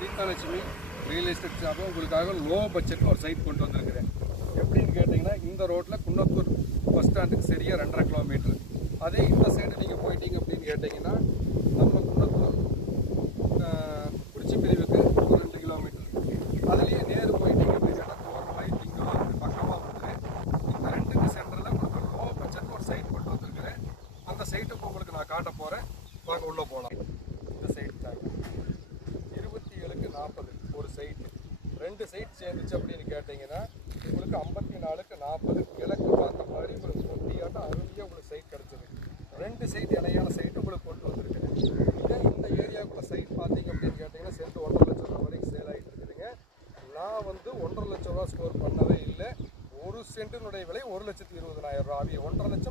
Seethalakshmi real estate ஷாப்பில் உங்களுக்காக low பட்ஜெட்டில் ஒரு சைட் கொண்டு வந்திருக்கிறேன். எப்படின்னு கேட்டிங்கன்னா, இந்த ரோட்டில் குன்னத்தூர் பஸ் ஸ்டாண்டுக்கு சரியாக 2.5 கிலோமீட்டர். அதே இந்த சைடு நீங்கள் போயிட்டீங்க அப்படின்னு கேட்டிங்கன்னா, நம்ம குன்னத்தூர் குறிச்சி பிரிவுக்கு ஒரு 2 கிலோமீட்டர். அதுலேயே நேரு போயிட்டீங்க அப்படின்னு கேட்டால் ஒரு லைட் இங்கே வந்து பக்கமாக வந்து இந்த 2க்கு சென்டரில் உங்களுக்கு லோ பட்ஜெட் ஒரு சைட் கொண்டு வந்திருக்கிறேன். அந்த சைட்டுக்கு உங்களுக்கு நான் காட்ட போகிறேன். வாங்க உள்ளே போகலாம். இந்த சைட் தாங்க 27க்கு 40 ஒரு சைட்டு. 2 சைட் சேர்ந்துச்சு அப்படின்னு கேட்டிங்கன்னா உங்களுக்கு 54க்கு 40 கிழக்கு பார்த்த மாதிரி ஒரு பொட்டியாட்டம் அருமையாக உங்களுக்கு சைட் கிடச்சிது. 2 சைட் இணையான சைட்டு உங்களுக்கு கொண்டு வந்திருக்குது. இதே இந்த ஏரியாவுக்குள்ள சைட் பார்த்தீங்க அப்படின்னு கேட்டிங்கன்னா சென்ட் 1.5 லட்சம் ரூபா வரைக்கும் சேல் ஆகிட்டு இருக்குதுங்க. நான் வந்து 1.5 லட்சம் ரூபா ஸ்கோர் பண்ணவே இல்லை. ஒரு சென்ட்டினுடைய விலை 1,20,000 ரூபா. 1.5 லட்சம்